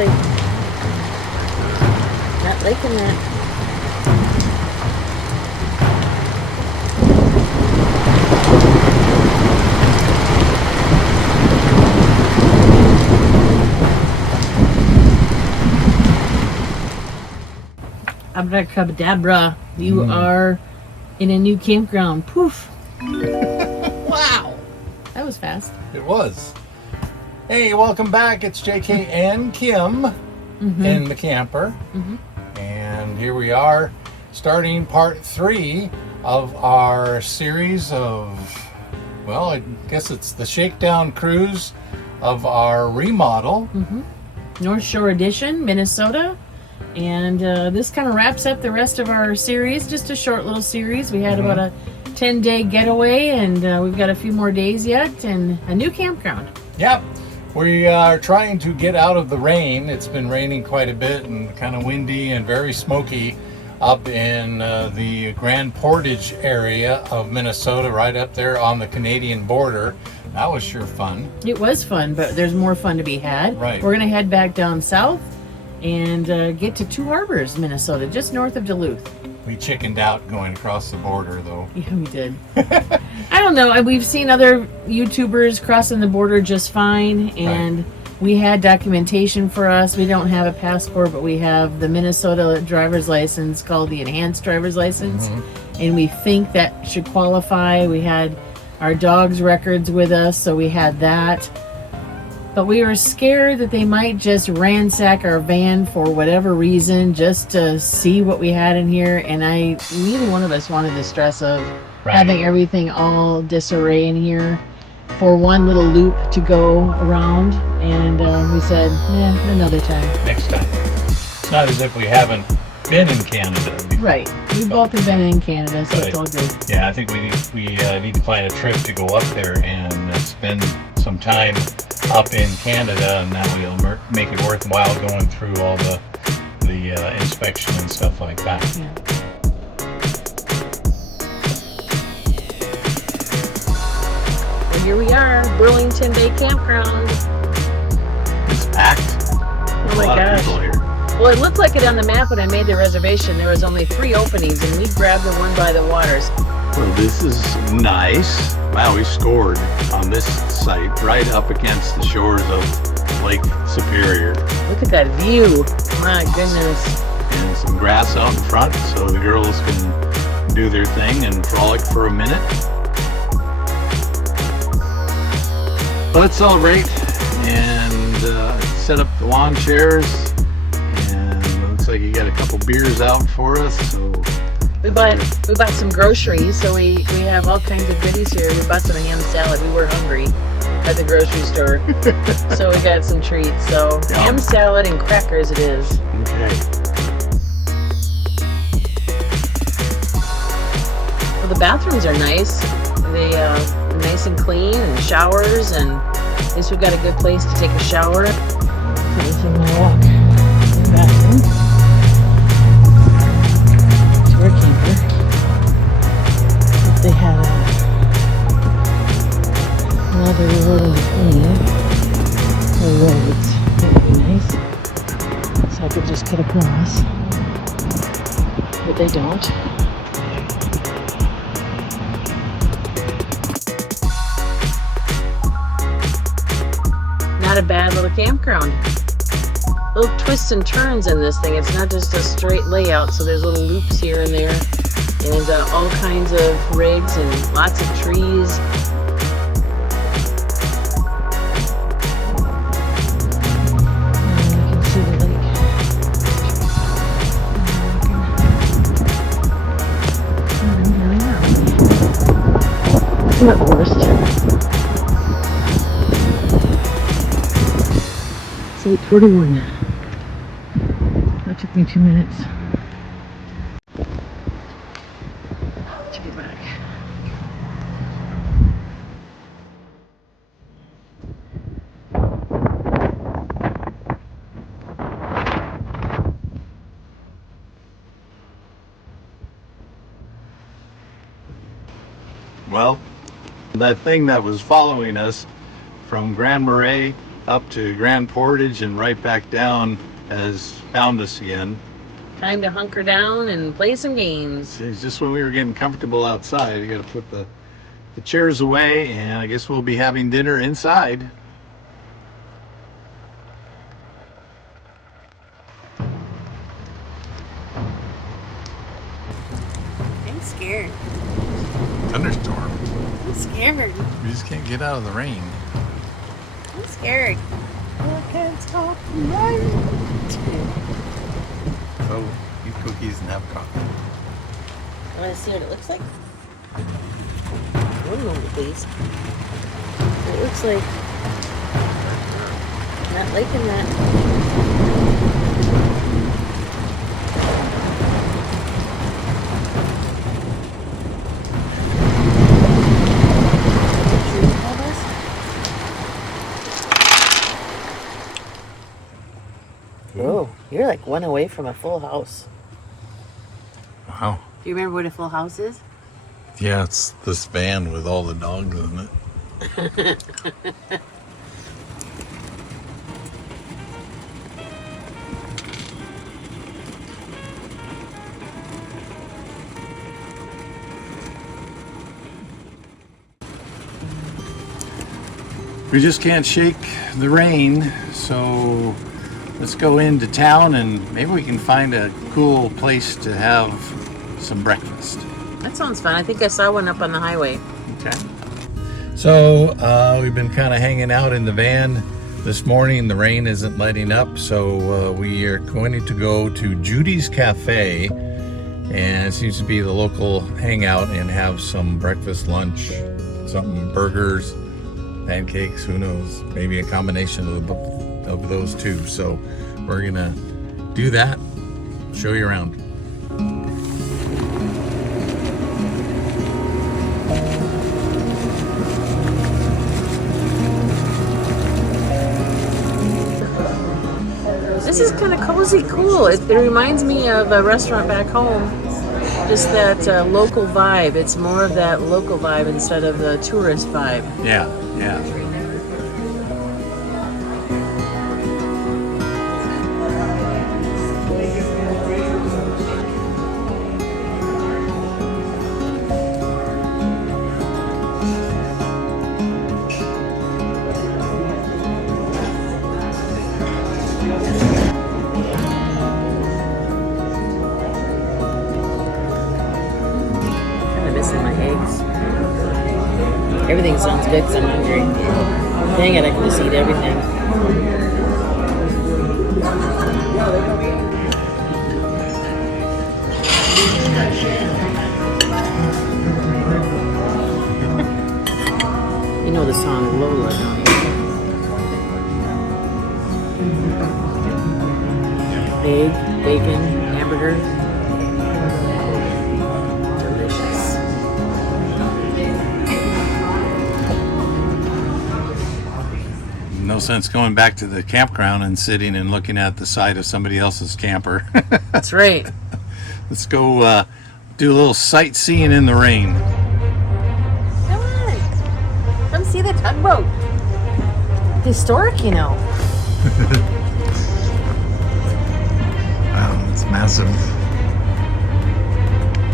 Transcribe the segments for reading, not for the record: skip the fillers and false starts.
lake. Not liking that. Abracadabra, you are in a new campground. Poof. Wow. That was fast. It was. Hey, welcome back. It's JK and Kim in the camper. And here we are starting part 3 of our series of, well, I guess it's the Shakedown Cruise of our remodel. North Shore Edition, Minnesota. And this kind of wraps up the rest of our series. Just a short little series. We had about a 10-day getaway, and we've got a few more days yet, and a new campground. Yep. We are trying to get out of the rain. It's been raining quite a bit and kind of windy and very smoky up in the Grand Portage area of Minnesota, right up there on the Canadian border. That was sure fun. It was fun, but there's more fun to be had. Right. We're going to head back down south and get to Two Harbors, Minnesota, just north of Duluth. We chickened out going across the border, though. Yeah, we did. I don't know. We've seen other YouTubers crossing the border just fine, and we had documentation for us. We don't have a passport, but we have the Minnesota driver's license called the Enhanced Driver's License, and we think that should qualify. We had our dog's records with us, so we had that. But we were scared that they might just ransack our van for whatever reason, just to see what we had in here. And neither one of us wanted the stress of having everything all disarray in here for one little loop to go around. And we said, another time. Next time. It's not as if we haven't been in Canada before. Right. We've both been in Canada, so it's all good. Yeah, I think we need to plan a trip to go up there and spend some time up in Canada, and that will make it worthwhile going through all the inspection and stuff like that. Yeah. And here we are, Burlington Bay Campground. It's packed. Oh my gosh. A lot of people here. Well, it looked like it on the map when I made the reservation. There was only 3 openings, and we grabbed the one by the waters. Well, this is nice. Wow, we scored on this site right up against the shores of Lake Superior. Look at that view. My goodness. And some grass out in front so the girls can do their thing and frolic for a minute. Let's celebrate and set up the lawn chairs. And it looks like you got a couple beers out for us. So we bought some groceries, so we have all kinds of goodies here. We bought some ham salad. We were hungry at the grocery store, so we got some treats. So ham salad and crackers it is. Okay. Well, the bathrooms are nice. They nice and clean, and showers, and at least we've got a good place to take a shower. So if you want to walk to the bathroom. They had another road in between the roads. That would be nice. So I could just cut across. But they don't. Not a bad little campground. Little twists and turns in this thing. It's not just a straight layout, so there's little loops here and there. And all kinds of rigs and lots of trees. And you can see the lake. It's not the worst. It's 8:41. That took me 2 minutes. Well, that thing that was following us from Grand Marais up to Grand Portage and right back down has found us again. Time to hunker down and play some games. It's just when we were getting comfortable outside. You got to put the chairs away, and I guess we'll be having dinner inside. I'm scared. Thunderstorm. I'm scared. We just can't get out of the rain. I'm scared. I can't stop the rain. So, eat cookies and have coffee. I want to see what it looks like. One moment, please. It looks like not liking that. Whoa, you're like one away from a full house. Wow. Do you remember what a full house is? Yeah, it's this van with all the dogs in it. We just can't shake the rain, so let's go into town and maybe we can find a cool place to have some breakfast. That sounds fun. I think I saw one up on the highway. Okay. So we've been kind of hanging out in the van this morning. The rain isn't letting up, so we are going to go to Judy's Cafe, and it seems to be the local hangout, and have some breakfast, lunch, something, burgers, pancakes, who knows, maybe a combination of those two. So we're gonna do that, show you around. This is kind of cozy, cool. It reminds me of a restaurant back home. Just that local vibe. It's more of that local vibe instead of the tourist vibe. Yeah, yeah. Everything sounds good because I'm hungry. Dang it, I can just eat everything. You know the song Lola, don't you? Egg, bacon, hamburger. No sense going back to the campground and sitting and looking at the side of somebody else's camper. That's right. Let's go do a little sightseeing in the rain. Come on. Come see the tugboat. Historic, you know. Wow, it's massive.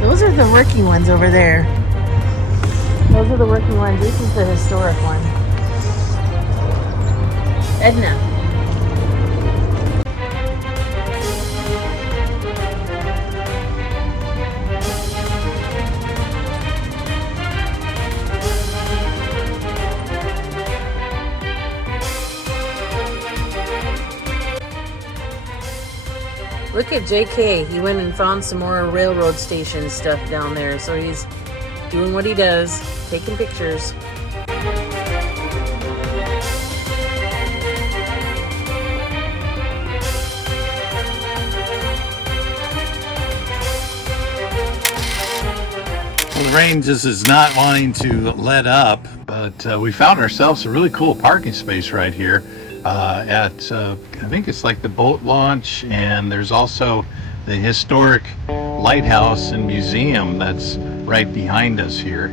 Those are the working ones over there. Those are the working ones. This is the historic one. Edna. Look at JK. He went and found some more railroad station stuff down there. So he's doing what he does, taking pictures. Well, the rain just is not wanting to let up, but we found ourselves a really cool parking space right here at, I think it's like the boat launch, and there's also the historic lighthouse and museum that's right behind us here.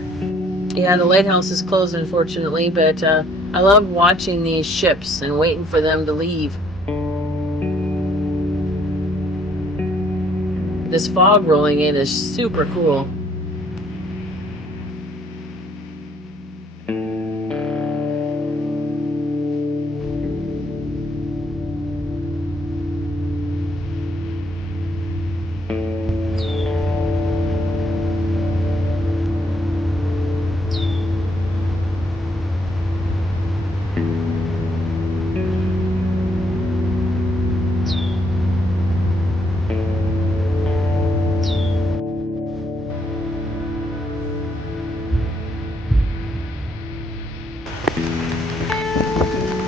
Yeah, the lighthouse is closed, unfortunately, but I love watching these ships and waiting for them to leave. This fog rolling in is super cool.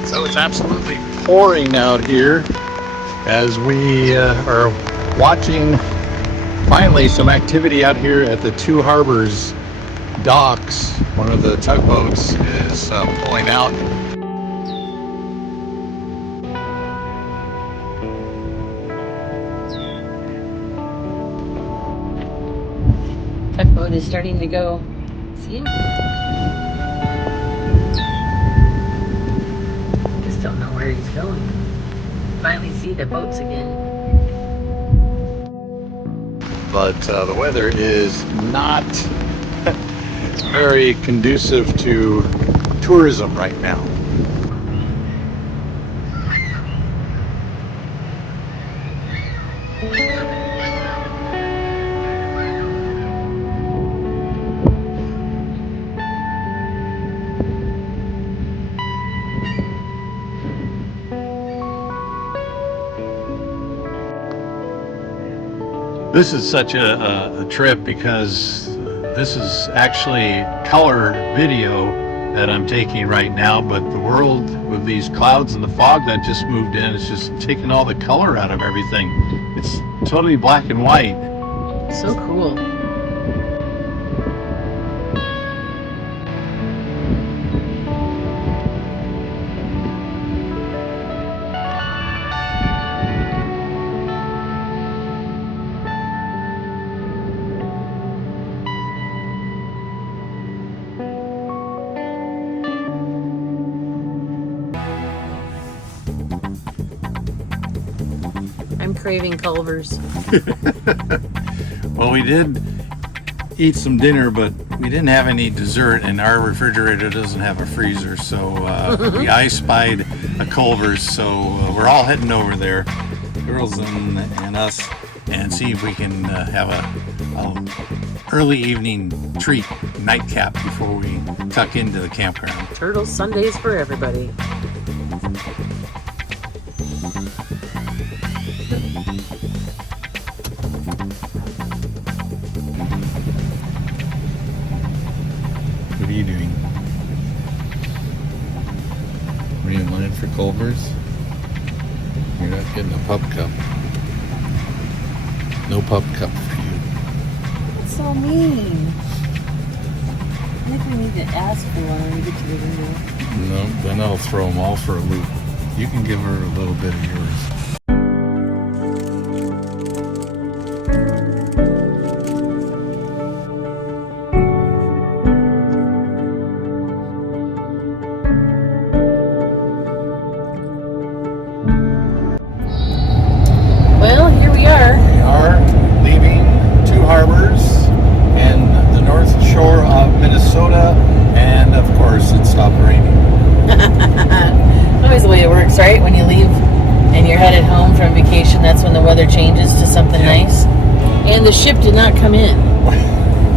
So it's absolutely pouring out here as we are watching finally some activity out here at the Two Harbors docks. One of the tugboats is pulling out. Tugboat is starting to go. See him? Just don't know where he's going. Finally see the boats again. But the weather is not very conducive to tourism right now. This is such a trip because this is actually color video that I'm taking right now, but the world with these clouds and the fog that just moved in, it's just taking all the color out of everything. It's totally black and white. So cool. I'm craving Culver's. Well, we did eat some dinner, but we didn't have any dessert, and our refrigerator doesn't have a freezer, so we I-spied a Culver's, so we're all heading over there, girls and us, and see if we can have a early evening treat, nightcap, before we tuck into the campground. Turtle Sundays for everybody. What are you doing? Are you in line for Culver's? You're not getting a pup cup. No pup cup for you. That's so mean. I think we need to ask for one when we get to the window. No, then I'll throw them all for a loop. You can give her a little bit of yours. Well, here we are. We are leaving Two Harbors and the north shore of Minnesota, and of course it stopped raining. Always the way it works, right? When you leave and you're headed home from vacation, that's when the weather changes to something nice. And the ship did not come in.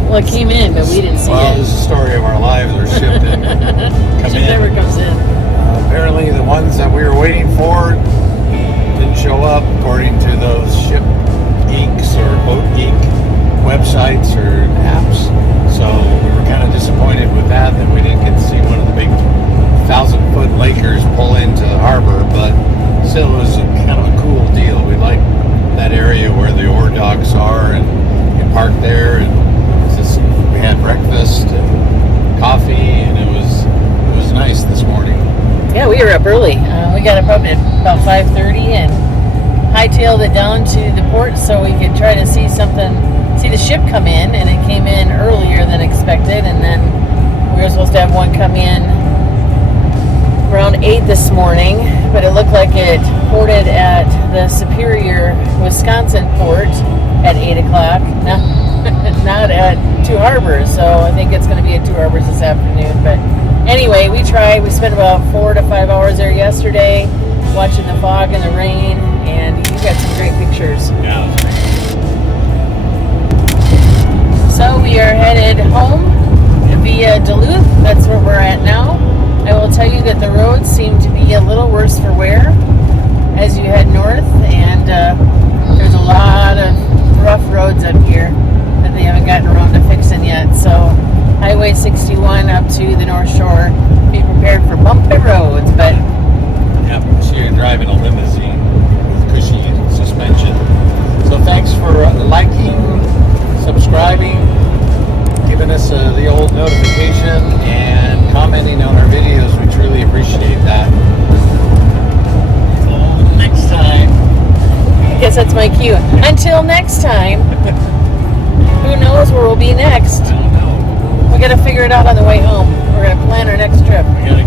Well, it came in, but we didn't see Well, it. this is the story of our lives. Our ship didn't come Ship in. never comes in. Apparently the ones that we were waiting for didn't show up according to those Ship Geeks or Boat Geek websites or apps. So we were kind of disappointed with that we didn't get to see one of the big 1,000-foot Lakers pull into the harbor, but still it was kind of a cool deal. We liked that area where the ore docks are, and you park there, and we had breakfast and coffee, and it was nice this morning. Yeah, we were up early. We got up at about 5:30 and hightailed it down to the port so we could try to see the ship come in, and it came in earlier than expected, and then We were supposed to have one come in around 8 this morning, but it looked like it ported at the Superior, Wisconsin port at 8 o'clock, not at Two Harbors. So I think it's going to be at Two Harbors this afternoon. But anyway, we tried. We spent about 4 to 5 hours there yesterday watching the fog and the rain, and you got some great pictures. Yeah. So we are headed home via Duluth. That's where we're at now. I will tell you that the roads seem to be a little worse for wear as you head north, and there's a lot of rough roads up here that they haven't gotten around to fixing yet. So Highway 61 up to the North Shore. Be prepared for bumpy roads, but Yep, so you're driving a limousine with cushy suspension. So thanks for liking, subscribing, giving us the old notification, and commenting on our videos. We truly appreciate that. Until next time. I guess that's my cue. Until next time, who knows where we'll be next? I don't know. We got to figure it out on the way home. We're going to plan our next trip. We gotta